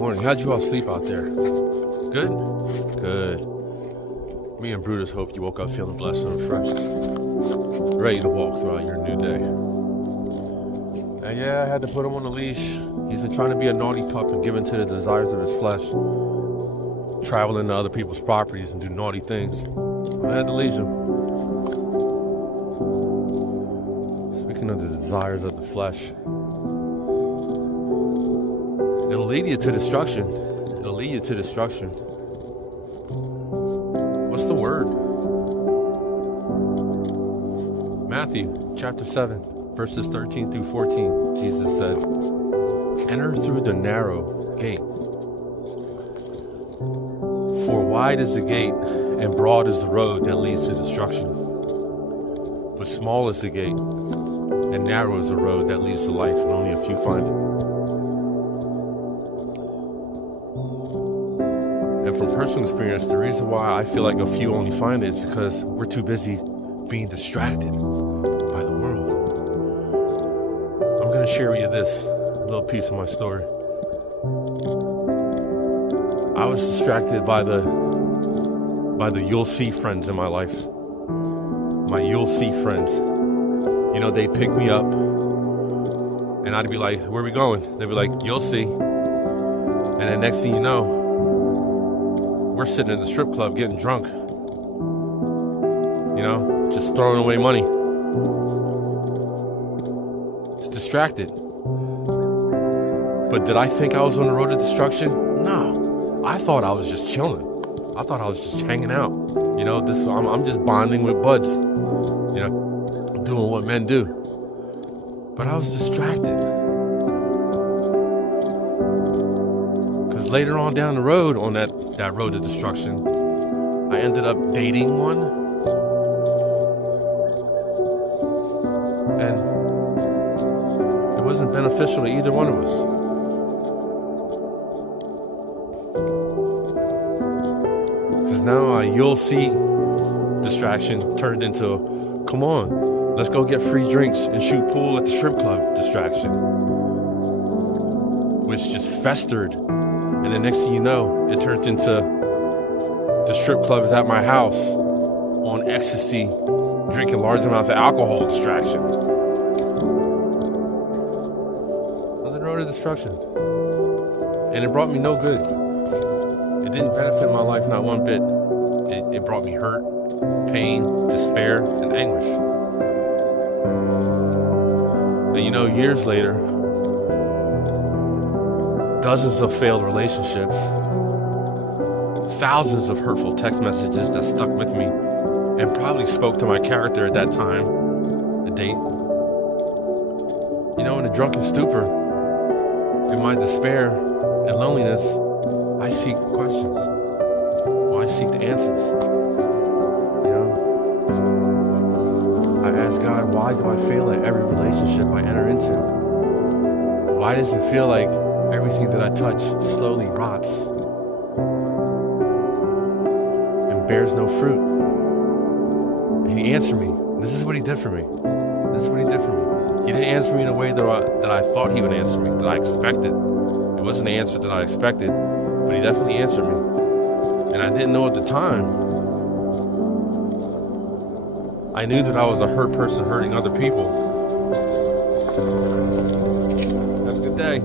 morning. How'd you all sleep out there? Good? Good. Me and Brutus hope you woke up feeling blessed and refreshed, ready to walk throughout your new day. And yeah, I had to put him on a leash. He's been trying to be a naughty pup and give in to the desires of his flesh, travel into other people's properties and do naughty things. I had to leash him. Speaking of the desires of the flesh, it'll lead you to destruction. It'll lead you to destruction. What's the word? Matthew chapter 7, verses 13 through 14. Jesus said, "Enter through the narrow gate. For wide is the gate and broad is the road that leads to destruction. But small is the gate and narrow is the road that leads to life, and only a few find it." And from personal experience, the reason why I feel like a few only find it is because we're too busy being distracted by the world. I'm going to share with you this little piece of my story. I was distracted by the you'll see friends in my life. My you'll see friends. You know, they'd pick me up and I'd be like, "Where are we going?" They'd be like, "You'll see." And then next thing you know, we're sitting in the strip club getting drunk. You know, just throwing away money. Just distracted. But did I think I was on the road to destruction? No. I thought I was just chilling. I thought I was just hanging out. You know, I'm just bonding with buds. You know, doing what men do. But I was distracted. Because later on down the road, on that road to destruction, I ended up dating one. And it wasn't beneficial to either one of us. Because now you'll see distraction turned into, "Come on, let's go get free drinks and shoot pool at the strip club" distraction. Which just festered. And the next thing you know, it turned into the strip clubs at my house on ecstasy, drinking large amounts of alcohol distraction. It was a road to destruction. And it brought me no good. It didn't benefit my life not one bit. It brought me hurt, pain, despair, and anguish. And you know, years later, dozens of failed relationships, thousands of hurtful text messages that stuck with me and probably spoke to my character at that time, the date. You know, in a drunken stupor, in my despair and loneliness, I seek questions. Well, I seek the answers. You know, I ask God, why do I fail at every relationship I enter into? Why does it feel like everything that I touch slowly rots and bears no fruit? And He answered me. This is what He did for me. This is what He did for me. He didn't answer me in a way that I thought He would answer me, that I expected. It wasn't the answer that I expected, but He definitely answered me. And I didn't know at the time. I knew that I was a hurt person hurting other people. Have a good day.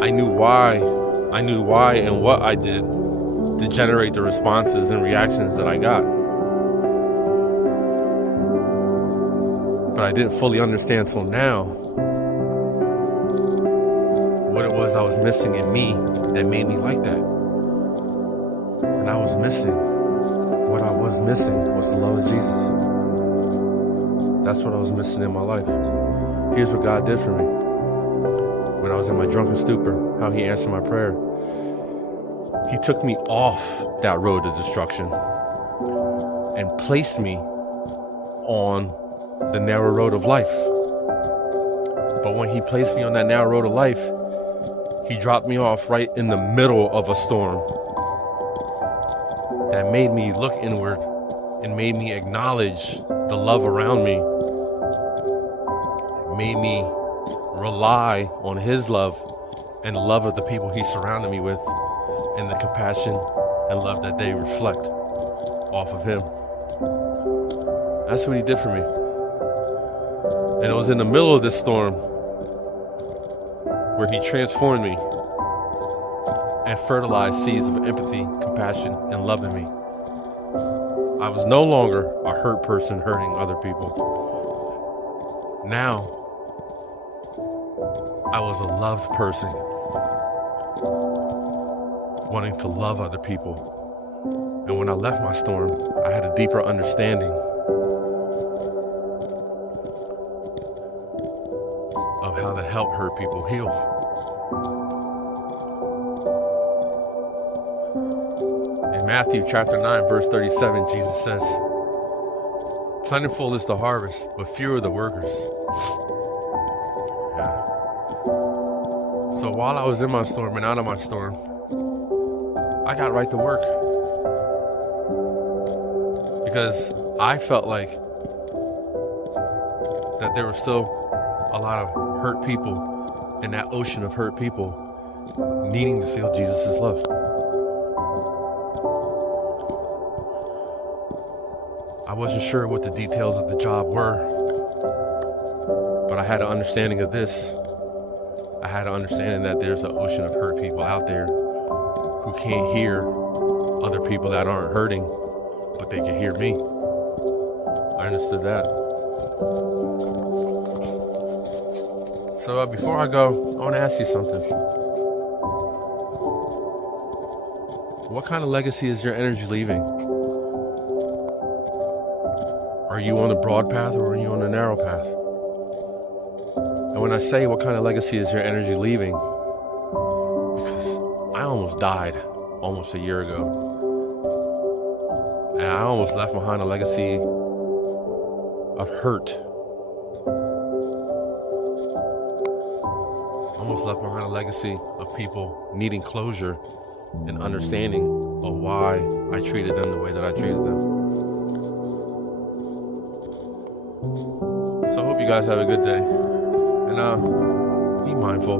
I knew why and what I did to generate the responses and reactions that I got. But I didn't fully understand till now what it was I was missing in me that made me like that. And I was missing, what I was missing was the love of Jesus. That's what I was missing in my life. Here's what God did for me. When I was in my drunken stupor, how He answered my prayer. He took me off that road to destruction and placed me on the narrow road of life. But when He placed me on that narrow road of life, He dropped me off right in the middle of a storm that made me look inward and made me acknowledge the love around me. It made me rely on His love and the love of the people he surrounded me with, and the compassion and love that they reflect off of him. That's what he did for me. And it was in the middle of this storm where he transformed me and fertilized seeds of empathy, compassion, and love in me. I was no longer a hurt person hurting other people. Now, I was a loved person wanting to love other people. And when I left my storm, I had a deeper understanding of how to help hurt people heal. In Matthew chapter 9, verse 37, Jesus says, "Plentiful is the harvest, but few are the workers." Yeah. So while I was in my storm and out of my storm, I got right to work. Because I felt like that there were still a lot of hurt people in that ocean of hurt people needing to feel Jesus' love. I wasn't sure what the details of the job were, but I had an understanding of this. I had an understanding that there's an ocean of hurt people out there who can't hear other people that aren't hurting, but they can hear me. I understood that. So before I go, I want to ask you something. What kind of legacy is your energy leaving? Are you on the broad path or are you on the narrow path? And when I say what kind of legacy is your energy leaving, because I almost died almost a year ago. And I almost left behind a legacy of hurt. Almost left behind a legacy of people needing closure and understanding of why I treated them the way that I treated them. So I hope you guys have a good day. And be mindful.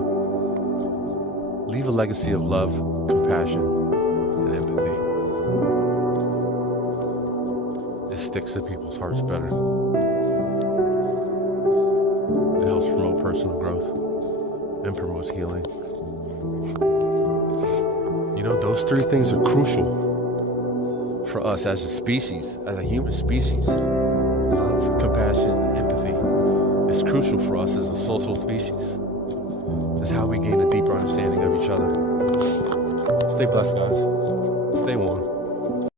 Leave a legacy of love, compassion, and empathy. It sticks to people's hearts better. It helps promote personal growth and promotes healing. You know, those three things are crucial for us as a species, as a human species. Love, compassion, and empathy. It's crucial for us as a social species. It's how we gain a deeper understanding of each other. Stay blessed, guys. Stay warm.